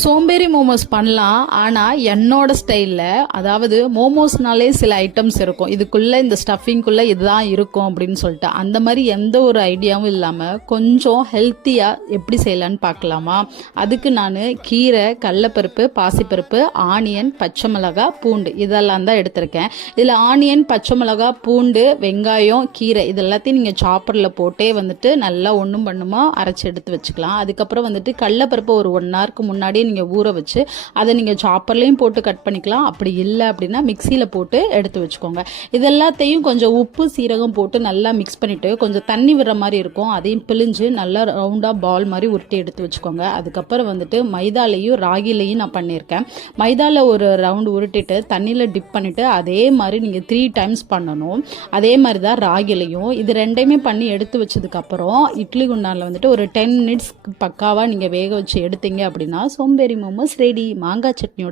சோம்பேறி மோமோஸ் பண்ணலாம். ஆனால் என்னோட ஸ்டைலில், அதாவது மோமோஸ்னாலே சில ஐட்டம்ஸ் இருக்கும், இதுக்குள்ளே இந்த ஸ்டஃபிங்குள்ளே இதுதான் இருக்கும் அப்படின்னு சொல்லிட்டு, அந்த மாதிரி எந்த ஒரு ஐடியாவும் இல்லாமல் கொஞ்சம் ஹெல்த்தியாக எப்படி செய்யலான்னு பார்க்கலாமா? அதுக்கு நான் கீரை, கடலைப்பருப்பு, பாசிப்பருப்பு, ஆனியன், பச்சை மிளகா, பூண்டு இதெல்லாம் தான் எடுத்திருக்கேன். இதில் ஆனியன், பச்சை மிளகா, பூண்டு, வெங்காயம், கீரை இது எல்லாத்தையும் நீங்கள் சாப்பரில் போட்டே வந்துட்டு நல்லா ஒன்றும் பண்ணுமா அரைச்சி எடுத்து வச்சுக்கலாம். அதுக்கப்புறம் வந்துட்டு கடலைப்பருப்பு ஒரு 1 ஹவருக்கு முன்னாடி நீங்கள் ஊற வச்சு அதை நீங்கள் சாப்பர்லேயும் போட்டு கட் பண்ணிக்கலாம். அப்படி இல்லை அப்படின்னா மிக்சியில் போட்டு எடுத்து வச்சுக்கோங்க. இது எல்லாத்தையும் கொஞ்சம் உப்பு சீரகம் போட்டு நல்லா மிக்ஸ் பண்ணிவிட்டு கொஞ்சம் தண்ணி விடுற மாதிரி இருக்கும், அதையும் பிழிஞ்சு நல்லா ரவுண்டாக பால் மாதிரி உருட்டி எடுத்து வச்சுக்கோங்க. அதுக்கப்புறம் வந்துட்டு மைதாலையும் ராகிலையும் நான் பண்ணியிருக்கேன். மைதாவில் ஒரு ரவுண்டு உருட்டிட்டு தண்ணியில் டிப் பண்ணிவிட்டு அதே மாதிரி நீங்கள் 3 டைம்ஸ் பண்ணணும். அதே மாதிரி தான் ராகிலையும். இது ரெண்டையுமே பண்ணி எடுத்து வச்சதுக்கப்புறம் இட்லி குண்டானில் வந்துட்டு ஒரு 10 மினிட்ஸ் பக்காவாக நீங்கள் வேக வச்சு எடுத்தீங்க அப்படின்னா சோம்பேறி மோமோஸ் ரெடி. மாங்காய் சட்னியோட